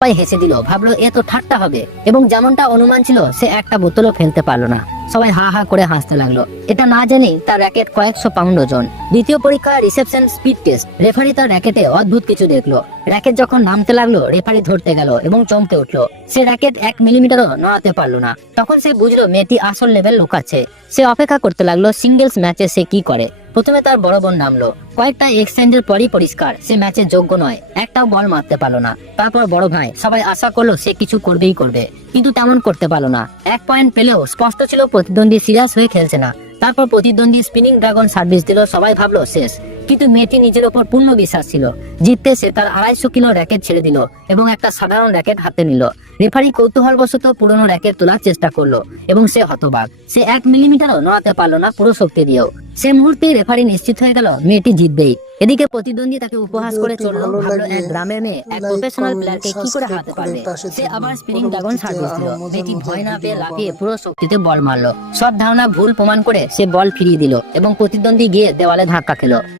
সবাই হেসে দিল, ভাবলো এ তো ঠাট্টা হবে, এবং যেমনটা অনুমান ছিল সে একটা বোতলও ফেলতে পারলো না। সবাই হা হা করে হাসতে লাগলো। এটা না জেনেই তার র্যাকেট কয়েকশো পাউন্ড ওজন। দ্বিতীয় পরীক্ষা রিসেপশন স্পিড টেস্ট। রেফারি তার র্যাকেটে অদ্ভুত কিছু দেখলো। র্যাকেট যখন নামতে লাগলো রেফারি ধরতে গেল এবং চমকে উঠলো। সে র্যাকেট 1 মিলিমিটারও নড়াতে পারলো না। তখন সে বুঝলো মেয়েটি আসল লেভেল লুকাচ্ছে। সে অপেক্ষা করতে লাগলো সিঙ্গেলস ম্যাচে সে কি করে। প্রথমে তার বড় বোন নামলো। কয়েকটা এক্সচেঞ্জের পরই পরিষ্কার সে ম্যাচে যোগ্য নয়, একটাও বল মারতে পারলো না। তারপর বড় ভাই, সবাই আশা করলো সে কিছু করবেই করবে, কিন্তু তেমন করতে পারলো না। 1 পয়েন্ট পেলেও স্পষ্ট ছিল প্রতিদ্বন্দ্বী সিরিয়াস হয়ে খেলছে না। তারপর প্রতিদ্বন্দ্বী স্পিনিং ড্রাগন সার্ভিস দিল, সবাই ভাবলো শেষ। কিন্তু মেয়েটি নিজের উপর পূর্ণ বিশ্বাস ছিল। জিততে সে তার 250 কিলো র্যাকেট ছেড়ে দিল এবং একটা সাধারণ র্যাকেট হাতে নিল। রেফারি কৌতূহলবশত পুরনো র্যাকেট তোলার চেষ্টা করলো এবং সে হতবাক। সে 1 মিলিমিটারও নড়াতে পারলো না পুরো শক্তি দিয়েও। সে মুহূর্তে রেফারি নিশ্চিত হয়ে গেল মেয়েটি জিতবেই। এদিকে প্রতিদ্বন্দ্বী তাকে উপহাস করে চললো, ভাবলো এক গ্রামের মেয়ে এক প্রফেশনাল প্লেয়ারকে কি করে হারাতে পারবে। সে আবার স্পিনিং ড্রাগন সার্ভিস দিল। মেয়েটি ভয় না পেয়ে লাফিয়ে পুরো শক্তিতে বল মারলো। সব ধারণা ভুল প্রমাণ করে সে বল ফিরিয়ে দিল এবং প্রতিদ্বন্দ্বী গিয়ে দেওয়ালে ধাক্কা খেলো।